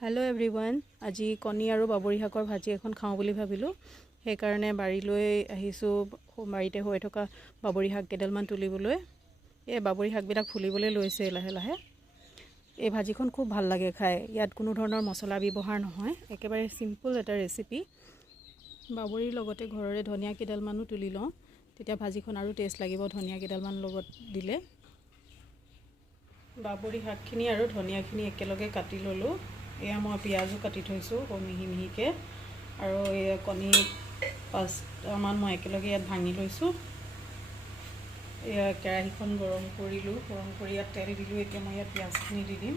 hello everyone আজি কণী আৰু বাবৰি শাকৰ ভাজি এখন খাওঁ বুলি ভাবিলোঁ সেইকাৰণে বাৰীলৈ আহিছোঁ বাৰীতে হৈ থকা বাবৰি শাক কেডালমান তুলিবলৈ এই বাবৰি শাকবিলাক ফুলিবলৈ লৈছে লাহে লাহে এই ভাজিখন খুব ভাল লাগে খাই ইয়াত কোনো ধৰণৰ মছলা ব্যৱহাৰ নহয় একেবাৰে সিম্পল এটা ৰেচিপি বাবৰিৰ লগতে ঘৰৰে ধনিয়া কেডালমানো তুলি লওঁ তেতিয়া ভাজিখন আৰু টেষ্ট লাগিব ধনিয়া কেডালমান লগত দিলে বাবৰি শাকখিনি আৰু ধনিয়াখিনি একেলগে কাটি ললোঁ এয়া মই পিয়াজো কাটি থৈছোঁ মিহি মিহিকৈ আৰু এই কণী 5টামান মই একেলগে ইয়াত ভাঙি লৈছোঁ এয়া কেৰাহীখন গৰম কৰিলোঁ গৰম কৰি ইয়াত তেল দিলোঁ এতিয়া মই ইয়াত পিয়াজখিনি দি দিম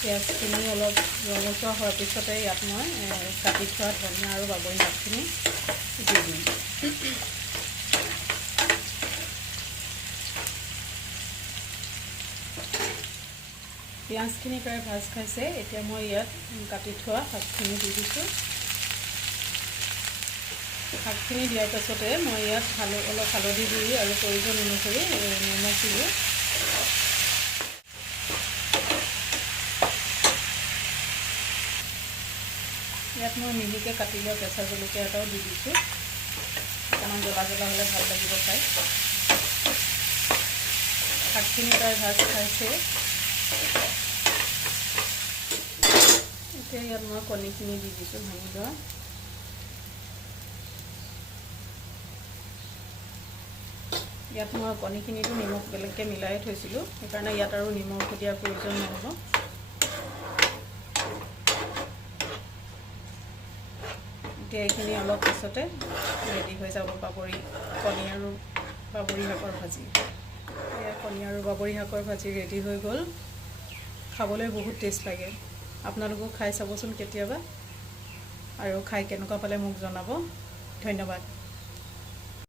পিয়াজখিনি অলপ ৰঙচুৱা হোৱাৰ পিছতে ইয়াত মই কাটি থোৱা ধনিয়া আৰু বাবৰি শাকখিনি দি দিম পিঁয়াজখিনি প্ৰায় ভাজ খাইছে এতিয়া মই ইয়াত কাটি থোৱা শাকখিনি দি দিছোঁ শাকখিনি দিয়াৰ পাছতে মই ইয়াত অলপ হালধি গুড়ি আৰু প্ৰয়োজন অনুসৰি নিমখ দিলোঁ ইয়াত মই মিহিকৈ কাটি লোৱা কেঁচা জলকীয়া এটাও দি দিছোঁ অকণমান জ্বলা জ্বলা হ'লে ভাল লাগিব খাই শাকখিনি প্ৰায় ভাজ খাইছে এতিয়া ইয়াত মই কণীখিনি দি দিছোঁ ভাঙি লোৱা ইয়াত মই কণীখিনিটো নিমখ বেলেগকৈ মিলাই থৈছিলোঁ সেইকাৰণে ইয়াত আৰু নিমখ দিয়াৰ প্ৰয়োজন নহ'ব এতিয়া এইখিনি অলপ পিছতে ৰেডি হৈ যাব কণী আৰু বাবৰি শাকৰ ভাজি এয়া কণী আৰু বাবৰি শাকৰ ভাজি ৰেডি হৈ গ'ল খাবলৈ বহুত টেষ্ট লাগে আপোনালোকেও খাই চাবচোন কেতিয়াবা আৰু খাই কেনেকুৱা পালে মোক জনাব ধন্যবাদ